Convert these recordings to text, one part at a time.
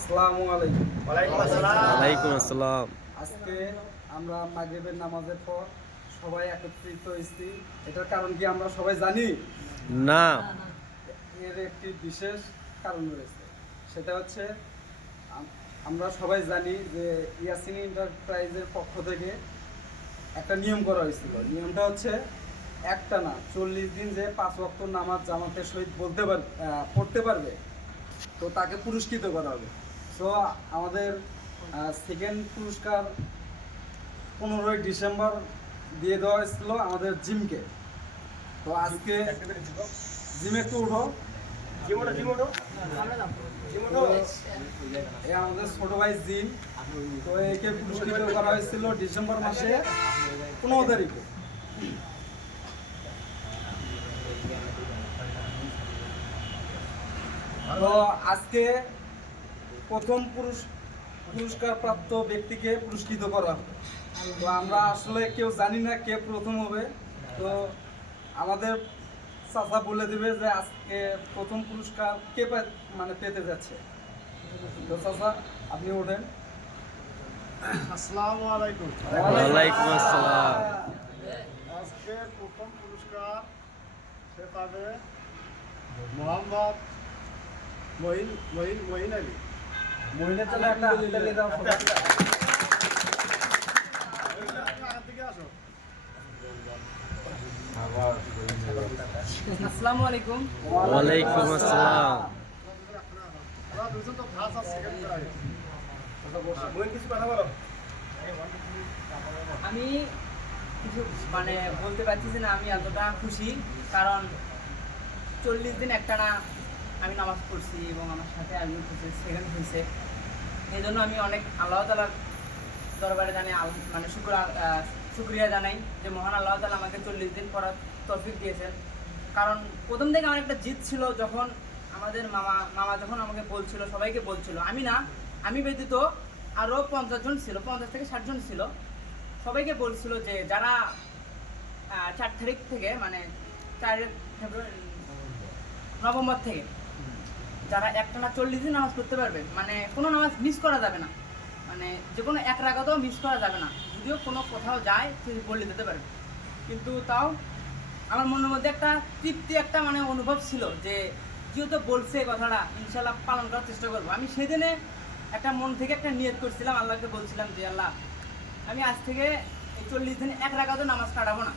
আসসালামু আলাইকুম। ওয়ালাইকুম আসসালাম। আজকে আমরা মাগরিবের নামাজের পর সবাই একত্রিত হয়েছি। এটার কারণ কি আমরা সবাই জানি? না। এর একটি বিশেষ কারণ রয়েছে। সেটা হচ্ছে আমরা সবাই জানি যে ইয়াসিন এন্টারপ্রাইজের পক্ষ থেকে একটা নিয়ম করা হয়েছিল। নিয়মটা হচ্ছে একটানা 40 দিন যে 5 ওয়াক্ত নামাজ জামাতের সহিত পড়তে পারবে, তো তাকে পুরস্কৃত করা হবে। তো আমাদের সেকেন্ড পুরস্কার 15ই ডিসেম্বর দিয়ে দেওয়া হয়েছিল আমাদের জিমকে। তো আজকে জিমে একটু উঠো, এ আমাদের ছোট ভাই জিম। তো একে পুরস্কৃত করা হয়েছিল ডিসেম্বর মাসে 15 তারিখে। তো আজকে প্রথম পুরস্কার প্রাপ্ত ব্যক্তিকে পুরস্কৃত করা হবে। তো আমরা আসলে কেউ জানি না কে প্রথম হবে। তো আমাদের চাচা বলে দেবে যে আজকে প্রথম পুরস্কার কে পেতে যাচ্ছে। তো চাচা আপনি ওঠেন। আসসালামু আলাইকুম। ওয়ালাইকুম আসসালাম। আজকে প্রথম পুরস্কার সে পাবে মোহাম্মদ মহিন আলী। মহিলার জন্য একটা হাততালি দাও সবাই। আগের দিকে আসো। আসসালামু আলাইকুম। ওয়ালাইকুম আসসালাম। ওরা দুজন তো ফার্স্ট আর সেকেন্ড প্রাইজ। আমি কিছু বলতে পারছি না, আমি এতটা খুশি কারণ 40 দিন একটানা আমি নামাজ পড়ছি এবং আমার সাথে আমি সেকেন্ড হয়েছে। এই জন্য আমি অনেক আল্লাহ তাআলার দরবারে শুকরিয়া জানাই যে মহান আল্লাহ তাআলা আমাকে 40 দিন পড়ার তৌফিক দিয়েছেন। কারণ প্রথম থেকে আমার একটা জিদ ছিল, যখন আমাদের মামা যখন আমাকে বলছিল, সবাইকে বলছিল, আমি ব্যতীত আরও 50 জন ছিল, 50 থেকে 60 জন ছিল, সবাইকে বলছিল যে যারা 4 তারিখ থেকে 4 ফেব্রুয়ারি নভেম্বর থেকে যারা একটানা 40 দিন নামাজ পড়তে পারবে, কোনো নামাজ মিস করা যাবে না, যে কোনো এক রাকাতও মিস করা যাবে না, যদিও কোনো কোথাও যায় সে পড়লে যেতে পারবে। কিন্তু তাও আমার মনের মধ্যে একটা তৃপ্তি, একটা অনুভব ছিল যে যেহেতু বলছে কথাটা, ইনশাল্লাহ পালন করার চেষ্টা করবো। আমি সেদিনে একটা মন থেকে একটা নিয়ত করছিলাম, আল্লাহকে বলছিলাম যে আল্লাহ, আমি আজ থেকে এই 40 দিন এক রাকাতও নামাজ কাটাবো না।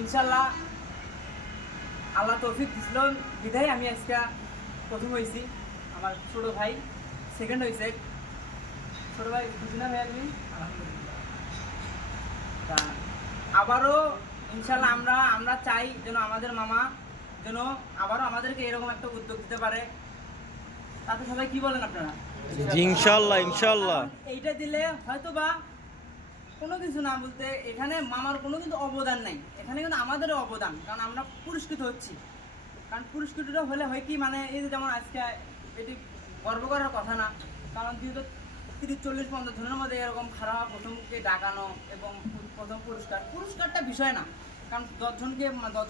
ইনশাল্লাহ আল্লাহ তৌফিক দিছিল বিধায় আমি আজকে প্রথম হয়েছি, আমার ছোট ভাই সেকেন্ড হয়েছে। ছোট ভাই খুশি না ভাই আপনি? তা আবারও ইনশাল্লাহ আমরা চাই যেন আমাদের মামা যেন আবারও আমাদেরকে এরকম একটা উদ্যোগ দিতে পারে। তাতে সবাই কি বলেন আপনারা? ইনশাআল্লাহ ইনশাআল্লাহ। এইটা দিলে হয়তো বা কোনো কিছু না বলতে এখানে মামার কোনো কিন্তু অবদান নেই, এখানে কিন্তু আমাদেরও অবদান, কারণ আমরা পুরস্কৃত হচ্ছি। কারণ পুরস্কৃতটা হলে হয় কি, এই যে যেমন আজকে এটি গর্ব করার কথা না, কারণ যেহেতু 30-40-50 জনের মধ্যে এরকম খারাপ প্রথমকে ডাকানো এবং প্রথম পুরস্কারটা বিষয় না, কারণ 10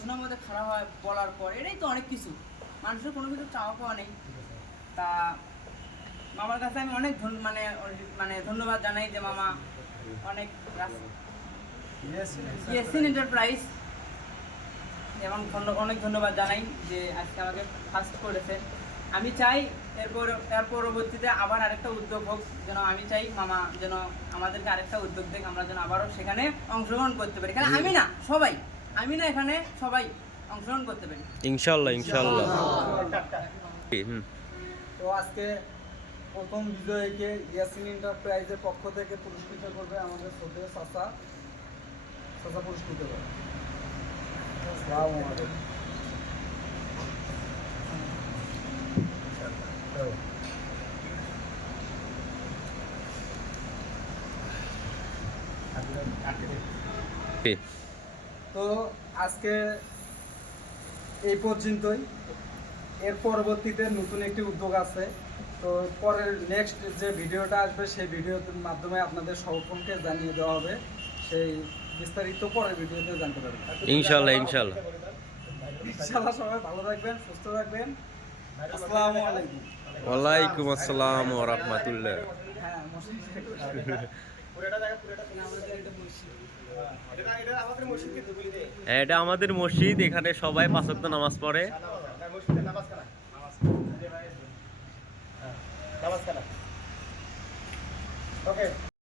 জনের মধ্যে খারাপ হয় বলার পর এটাই তো অনেক কিছু, মানুষের কোনো কিছু চাওয়া পাওয়া নেই। তা মামার কাছে আমি অনেক ধন্যবাদ জানাই যে মামা অনেক ইয়াসিন এন্টারপ্রাইজ এবং অনেক ধন্যবাদ জানাই যে আজকে আমাকে ফার্স্ট করেছে। আমি চাই এর পরবর্তীতে আবার আরেকটা উদ্যোগ হোক, যেন আমি চাই মামা যেন আমাদেরকে আরেকটা উদ্যোগ দেখ, আমরা যেন আবারও সেখানে অংশগ্রহণ করতে পারি। এখানে আমি না এখানে সবাই অংশগ্রহণ করতে পারি ইনশাআল্লাহ ইনশাআল্লাহ। তো আজকে প্রথম বিজয়ীকে ইয়াসিন এন্টারপ্রাইজের পক্ষ থেকে পুরস্কৃত করবে আমাদের শ্রদ্ধেয় চাচা পুরস্কৃত করবে। আসসালামু আলাইকুম। তো আজকে এই পর্যন্তই। এর পরবর্তীতে নতুন একটি উদ্যোগ আছে। তো পরের নেক্সট যে ভিডিওটা আসবে সেই ভিডিওর মাধ্যমে আপনাদের সকলকে জানিয়ে দেওয়া হবে, সেই বিস্তারিত পরের ভিডিওতে জানতে পারবেন। ইনশাআল্লাহ ইনশাআল্লাহ। ইনশাআল্লাহ সবাই ভালো থাকবেন, সুস্থ থাকবেন। আসসালামু আলাইকুম। ওয়ালাইকুম আসসালাম ওয়া রাহমাতুল্লাহ। হ্যাঁ মশাই পুরোটা দেখা পুরোটা আমাদের এটা মসজিদ। এটা আমাদের মসজিদ কিন্তু বুঝলি হ্যাঁ, এটা আমাদের মসজিদ, এখানে সবাই পাঁচ ওয়াক্ত নামাজ পড়ে। মসজিদে নামাজ কানা নামাজ কানা ওকে